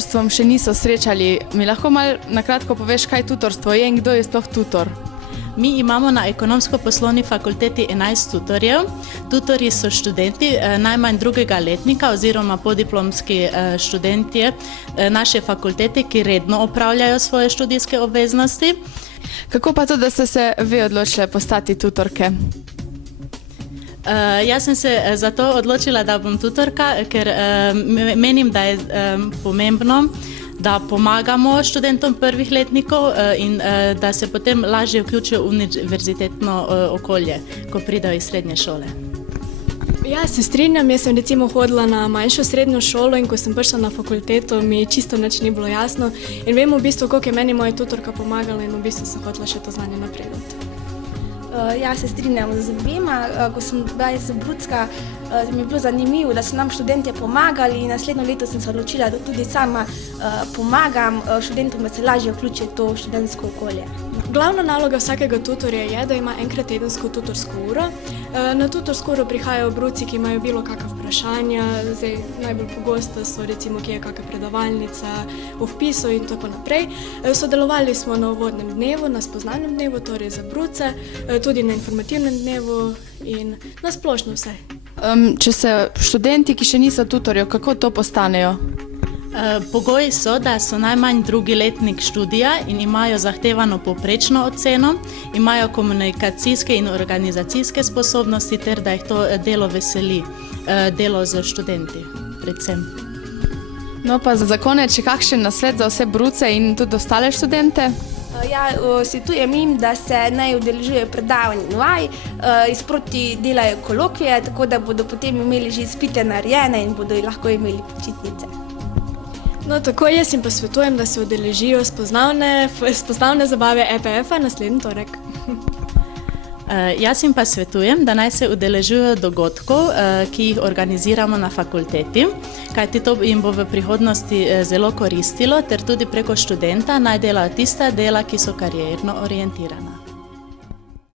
tutorstvom še niso srečali, mi lahko malo na kratko poveš, kaj tutorstvo je in kdo je sploh tutor? Mi imamo na Ekonomsko-poslovni fakulteti 11 tutorjev. Tutorji so študenti najmanj drugega letnika oziroma podiplomski študentje naše fakultete, ki redno opravljajo svoje študijske obveznosti. Kako pa to, da ste se vi odločili postati tutorke? Jaz sem se zato odločila, da bom tutorka, ker menim, da je pomembno, da pomagamo študentom prvih letnikov in da se potem lažje vključijo v univerzitetno okolje, ko pridejo iz srednje šole. Ja, se strinjam, jaz sem recimo hodila na manjšo srednjo šolo in ko sem prišla na fakulteto, mi čisto nič ni bilo jasno in vem v bistvu, koliko je meni moja tutorka pomagala in v bistvu sem hotela še to znanje napredati. Ja, se strinjam z obema. Ko sem bila iz Brucka, mi je bilo zanimivo, da so nam študentje pomagali in naslednjo leto sem se odločila, da tudi sama pomagam študentom, da se lažje vključijo v to študentsko okolje. Glavna naloga vsakega tutorja je, da ima enkrat tedensko tutorsko uro. Na tutorsko uro prihajajo bruci, ki imajo bilo kakšna vprašanja. Zdaj, najbolj pogosto so recimo, kje je kakšna predavalnica, o vpisu in tako naprej. Sodelovali smo na uvodnem dnevu, na spoznavnem dnevu, torej za bruce, tudi na informativnem dnevu in na splošno vse. Če se študenti, ki še niso tutorjev, kako to postanejo? Pogoji so, da so najmanj drugi letnik študija in imajo zahtevano povprečno oceno, imajo komunikacijske in organizacijske sposobnosti ter da jih to delo veseli, delo z študenti predvsem. No pa za konec še kakšen nasvet za vse bruce in tudi ostale študente? Ja, svetujem jim, da se naj udeležujejo predavanj in vaj, sproti delajo kolokvije, tako da bodo potem imeli že izpite narejene in bodo lahko imeli počitnice. No, tako jaz jim pa svetujem, da se udeležijo spoznavne zabave EPF-a naslednji torek. Jaz jim pa svetujem, da naj se udeležujejo dogodkov, ki jih organiziramo na fakulteti, kajti to jim bo v prihodnosti zelo koristilo, ter tudi preko študenta naj delajo tista dela, ki so karierno orientirana.